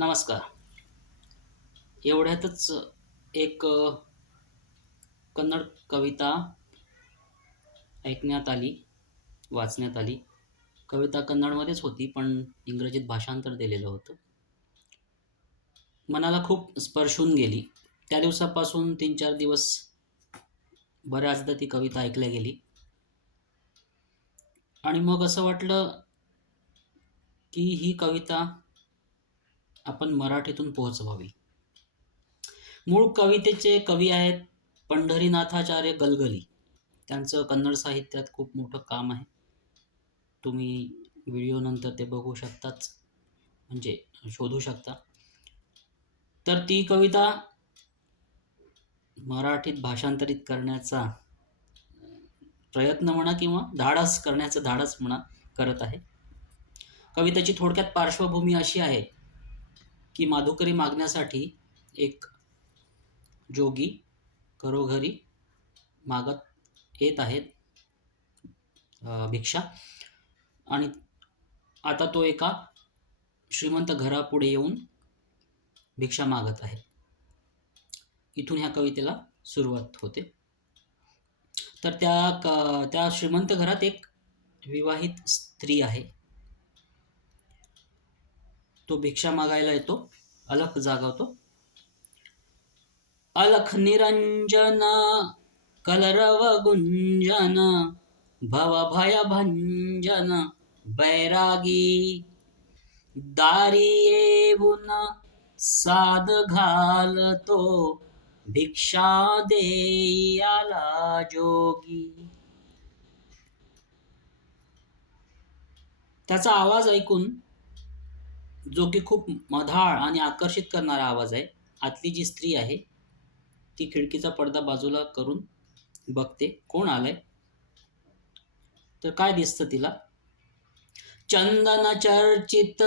नमस्कार. एवढ्यातच एक कन्नड कविता ऐकण्यात आली वाचण्यात आली. कविता कन्नडमध्येच होती पण इंग्रजीत भाषांतर दिलेलं होतं. मनाला खूप स्पर्शून गेली. त्या दिवसापासून तीन चार दिवस बऱ्याचदा ती कविता ऐकल्या गेली. आणि मग असं वाटलं की ही कविता आपण मराठीतून पोहोचवावी. मूळ कवितेचे कवी आहेत पंढरीनाथाचार्य गलगली. त्यांचं कन्नड साहित्यात खूप मोठं काम आहे. तुम्ही व्हिडिओनंतर ते बघू शकताच म्हणजे शोधू शकता. तर ती कविता मराठीत भाषांतरित करण्याचा प्रयत्न म्हणा किंवा धाडस करण्याचं धाडस म्हणा करत आहे. कवितेची थोडक्यात पार्श्वभूमी अशी आहे की माधुकरी मागण्यासाठी एक जोगी घरोघरी मागत येत आहेत भिक्षा. आणि आता तो एका श्रीमंत घरापुढे येऊन भिक्षा मागत आहे. इथून ह्या कवितेला सुरुवात होते. तर त्या क त्या श्रीमंत घरात एक विवाहित स्त्री आहे. तो भिक्षा मागायला येतो अलख जागवतो. अलख निरंजन कलरव गुंजन भव भय भंजन बैरागी दारी येऊन साद घालतो भिक्षा देयाला जोगी. त्याचा आवाज ऐकून जो की खूप मधाळ आणि आकर्षित करणारा आवाज आहे. आतली जी स्त्री आहे ती खिडकीचा पडदा बाजूला करून बघते कोण आलंय? तर काय दिसतं तिला? चंदन चर्चित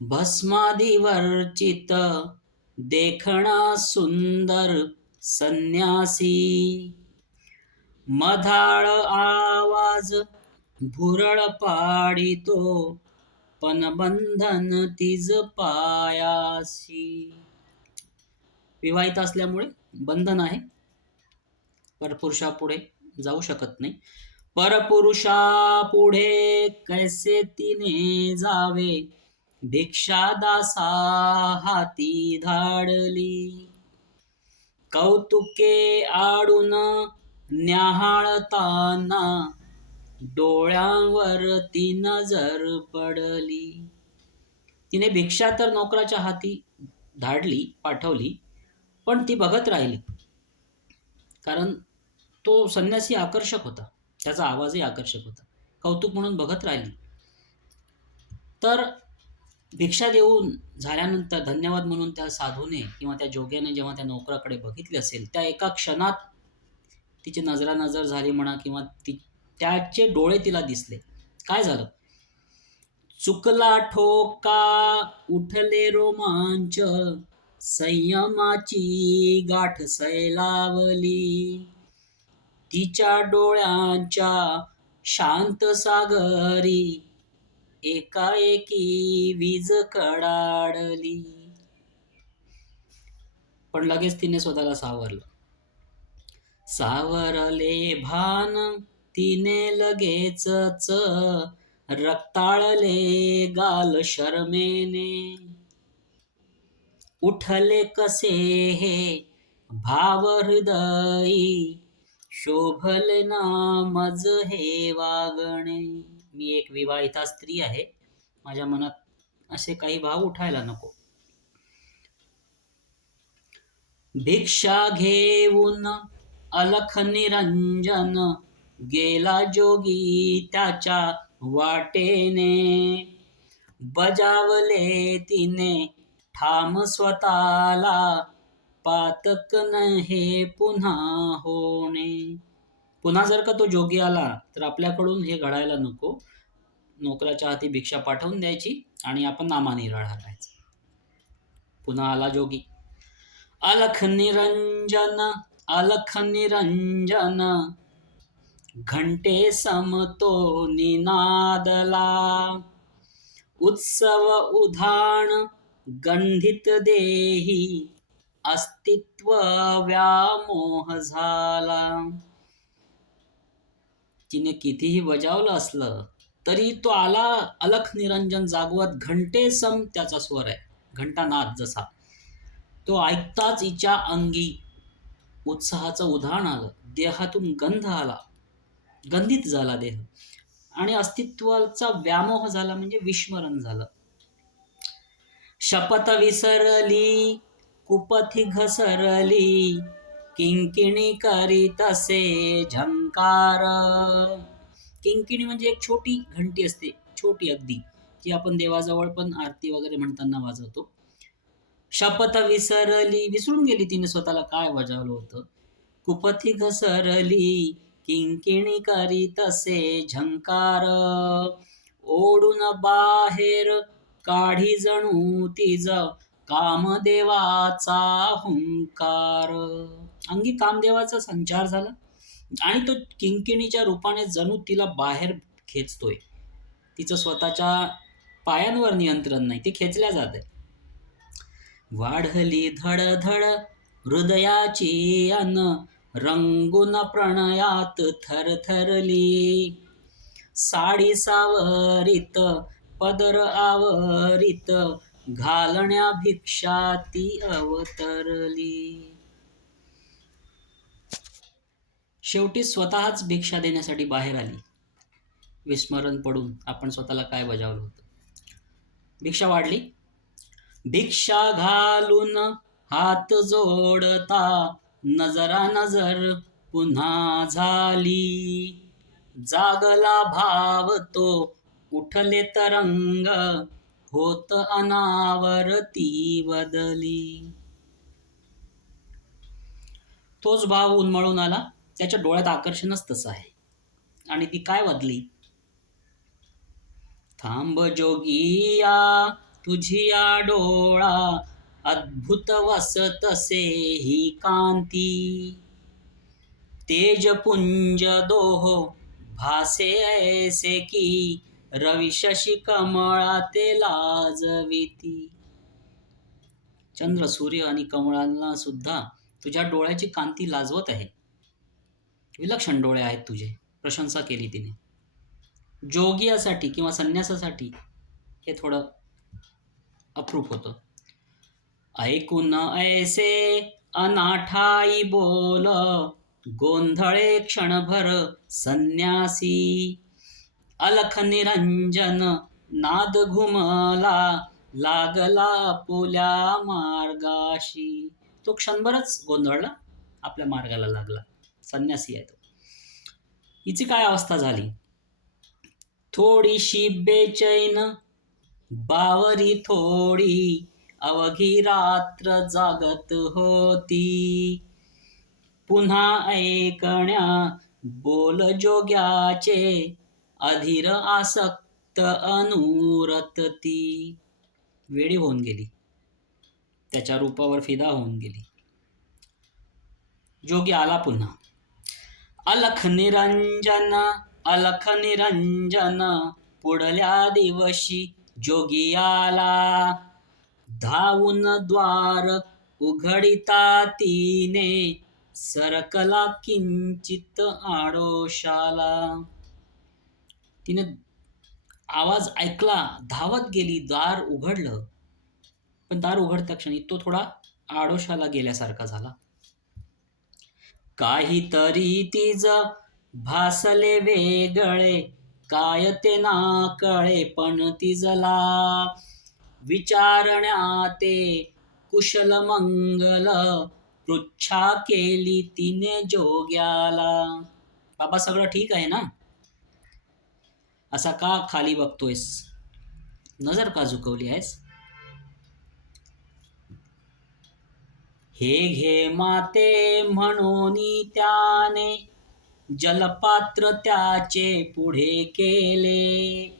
भस्मादिवर्चित देखणा सुंदर संन्यासी. मधाळ आवाज भुरळ पाडितो पण बंधन तिज पायासी विवाहित असल्यामुळे बंधन आहे. परपुरुषापुढे जाऊ शकत नाही. परपुरुषा पुढे कैसे तिने जावे? भिक्षादासा हाती धाडली. कौतुके आडून न्याहाळताना डोळ्यांवर ती नजर पडली. तिने भिक्षा तर नोकराच्या हाती धाडली पाठवली पण ती बघत राहिली. कारण तो संन्यासी आकर्षक होता. त्याचा आवाजही आकर्षक होता. कौतुक म्हणून बघत राहिली. तर भिक्षा देऊन झाल्यानंतर धन्यवाद म्हणून त्या साधूने किंवा त्या जोग्याने जेव्हा त्या नोकराकडे बघितले असेल त्या एका क्षणात तिची नजरा नजर झाली म्हणा किंवा ती त्याचे डोळे तिला दिसले. काय झालं? चुकला ठोका उठले रोमांच संयमाची गाठ सैलावली. तिच्या डोळ्यांच्या शांत सागरी एकाएकी वीज कडाडली. पण लगेच तिने स्वतःला सावरलं. सावरले भान तिने लगेच रक्ताळले गाल शर्मेने. उठले कसे हे भाव हृदयी? शोभले ना मज हे वागणे. मी एक विवाहिता स्त्री आहे. माझ्या मनात असे काही भाव उठायला नको. भिक्षा घेऊन अलख निरंजन गेला जोगी त्याच्या वाटेने. बजावले तिने ठाम स्वतःला. पातक हे पुन्हा होणे. पुन्हा जर का तो जोगी आला तर आपल्याकडून हे घडायला नको. नोकराच्या हाती भिक्षा पाठवून द्यायची आणि आपण नामानिराळ राहायचं पुन्हा आला जोगी. अलख निरंजन अलख निरंजन. घंटे समतो निनादला. उत्सव उधाण गंधित देही अस्तित्व व्यामोह झाला. तिने कितीही बजावलं असलं तरी तो आला अलख निरंजन जागवत घंटे सम त्याचा स्वर आहे. घंटानाद जसा. तो ऐकताच हिच्या अंगी उत्साहाचं उधाण आलं. देहातून गंध आला. गंधित झाला देह. आणि अस्तित्वाचा व्यामोह झाला म्हणजे विस्मरण झालं. शपथ विसरली कुपथी घसरली किंकिणी करीत असे झंकार. किंकिणी म्हणजे एक छोटी घंटी असते छोटी अगदी जी आपण देवाजवळ पण आरती वगैरे म्हणताना वाजवतो. शपथ विसरली विसरून गेली तिने स्वतःला काय बजावलं होतं? कुपथी घसरली किंकिणी करी तसे झंकार. ओढून बाहेर काढी जणू तिज कामदेवाचा हुंकार. अंगी कामदेवाचा संचार झाला आणि तो किंकिणीच्या रूपाने जणू तिला बाहेर खेचतोय. तिचं स्वतःच्या पायांवर नियंत्रण नाही ते खेचल्या जात आहे. वाढली धडधड हृदयाची अन रंगून प्रणयात थरथरली. साडी सावरित पदर आवरित घालण्या भिक्षा ती अवतरली. शेवटी स्वतःच भिक्षा देण्यासाठी बाहेर आली. विस्मरण पडून आपण स्वतःला काय बजावलं होतं? भिक्षा वाढली. भिक्षा घालून हात जोडता नजरा नजर पुन्हा झाली. जागला भाव तो उठले तरंग होत अनावरती बदली. तोच भाव उन्मळून आला त्याच्या डोळ्यात आकर्षणच तसं आहे. आणि ती काय वादली थांब जोगिया तुझिया डोळा अद्भुत वसतसे ही कांती. तेजपुंज दोह भासे ऐसे की रविशशी कमळाते कमळा ते लाजविती. चंद्र सूर्य आणि कमळांना सुद्धा तुझ्या डोळ्याची कांती लाजवत आहे. विलक्षण डोळे आहेत तुझे प्रशंसा केली तिने. जोगियासाठी किंवा संन्यासासाठी हे थोडं अप्रूप होतं. ऐकून ऐसे अनाठाई बोल गोंधळे क्षणभर संन्यासी. अलख निरंजन नाद घुमला लागला पुल्या मार्गाशी. तो क्षणभरच गोंधळला आपल्या मार्गाला लागला. संन्यासी आहे तो. हिची काय अवस्था झाली? थोडीशी बेचैन बावरी थोडी अवघी रात्र जागत होती. पुन्हा ऐकण्या बोल जोग्याचे अधीर आसक्त अनुरत ती. वेळी होऊन गेली. त्याच्या रूपावर फिदा होऊन गेली. जोगी आला पुन्हा. अलख निरंजन अलख निरंजन पुढल्या दिवशी जोगी आला. धावून द्वार उघडिता तिने सरकला किंचित आडोशाला. तिने आवाज ऐकला धावत गेली दार उघडलं. पण दार उघडता क्षणी तो थोडा आडोशाला गेल्यासारखा झाला. काहीतरी तिज भासले वेगळे काय ते ना कळे पण तिजला विचारण्याते कुशलमंगल कुशल मंगल पृच्छा केली तिने जोग्याला. बाबा सगळं ठीक आहे ना? असा का खाली बघतोयस? नजर का झुकवली आहेस? हे घे माते म्हणून त्याने जलपात्र त्याचे पुढे केले.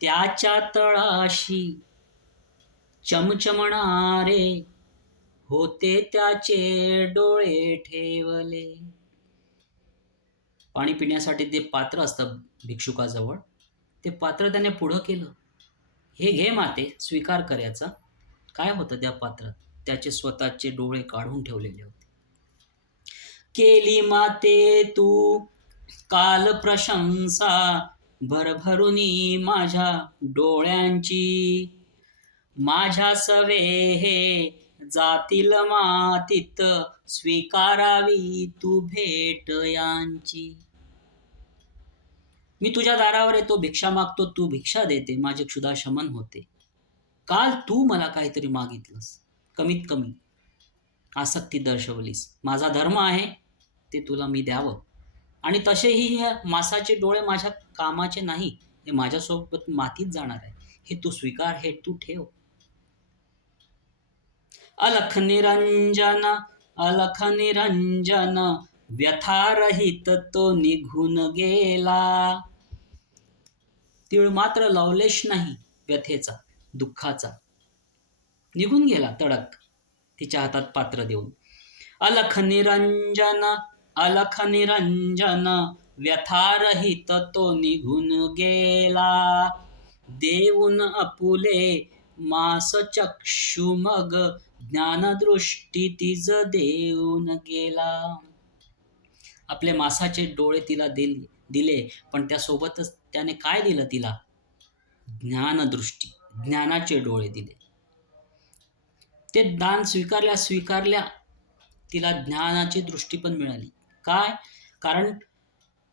त्याच्या तळाशी चमचमणारे होते त्याचे डोळे ठेवले. पाणी पिण्यासाठी ते पात्र असतं भिक्षुकाजवळ ते पात्र त्याने पुढं केलं. हे घे माते स्वीकार करायचा काय होतं त्या पात्रात? त्याचे स्वतःचे डोळे काढून ठेवलेले होते. केली माते तू काल प्रशंसा भरभरुनी माझ्या डोळ्यांची. माझ्या सवे हे जातील मातीत स्वीकारावी तू भेट यांची. मी तुझ्या दारावर येतो भिक्षा मागतो तू भिक्षा देते माझे क्षुधा शमन होते. काल तू मला काहीतरी मागितलंस कमीत कमी. आसक्ती दर्शवलीस. माझा धर्म आहे ते तुला मी द्यावं. आणि तसेही ह्या मासाचे डोळे माझ्या कामाचे नाही हे माझ्यासोबत मातीत जाणार आहे. हे तू स्वीकार हे तू ठेव. अलख निरंजन अलख निरंजन व्यथारहित तो निघून गेला. तीळ मात्र लावलेश नाही व्यथेचा दुःखाचा. निघून गेला तडक तिच्या हातात पात्र देऊन. अलख निरंजन अलख निरंजन व्यथारहित तो निघून गेला. देऊन अपुले मास चक्षु मग ज्ञानदृष्टी तिज देऊन गेला. आपले मासाचे डोळे तिला दिल दिले पण त्यासोबतच त्याने काय दिलं तिला? ज्ञानदृष्टी ज्ञानाचे डोळे दिले. ते दान स्वीकारल्या स्वीकारल्या तिला ज्ञानाची दृष्टी पण मिळाली. काय? कारण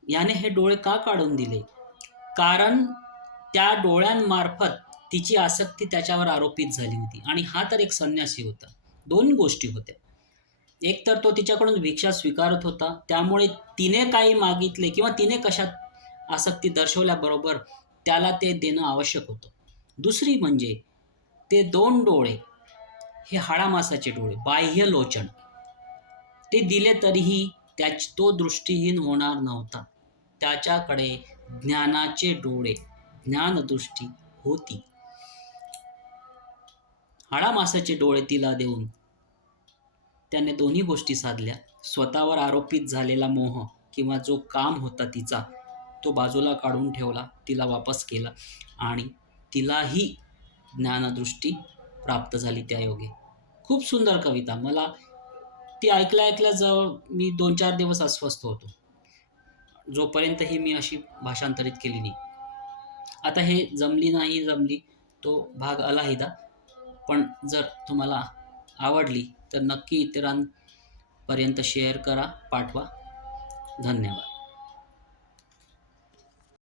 याने हे डोळे का काढून दिले? कारण त्या डोळ्यांमार्फत तिची आसक्ती त्याच्यावर आरोपित झाली होती. आणि हा तर एक संन्यासी होता. दोन गोष्टी होत्या. एक तर तो तिच्याकडून भिक्षा स्वीकारत होता. त्यामुळे तिने काही मागितले किंवा तिने कशात आसक्ती दर्शवल्याबरोबर त्याला ते देणं आवश्यक होतं. दुसरी म्हणजे ते दोन डोळे हे हाडामासाचे डोळे बाह्य लोचन ते दिले तरीही त्याच तो दृष्टीहीन होणार नव्हता. त्याच्याकडे ज्ञानाचे डोळे ज्ञानदृष्टी होती. हाडामासाचे डोळे तिला देऊन त्याने दोन्ही गोष्टी साधल्या. स्वतःवर आरोपित झालेला मोह किंवा जो काम होता तिचा तो बाजूला काढून ठेवला तिला वापस केला आणि तिलाही ज्ञानदृष्टी प्राप्त झाली त्या योगे खूप सुंदर कविता. मला ती ऐकल्या ऐकल्या जवळ मी दोन चार दिवस अस्वस्थ होतो. जोपर्यंत ही मी अशी भाषांतरित केली नाही. आता हे जमली नाही जमली तो भाग अलाहिदा पण जर तुम्हाला आवडली तर नक्की इतरांपर्यंत शेअर करा पाठवा. धन्यवाद.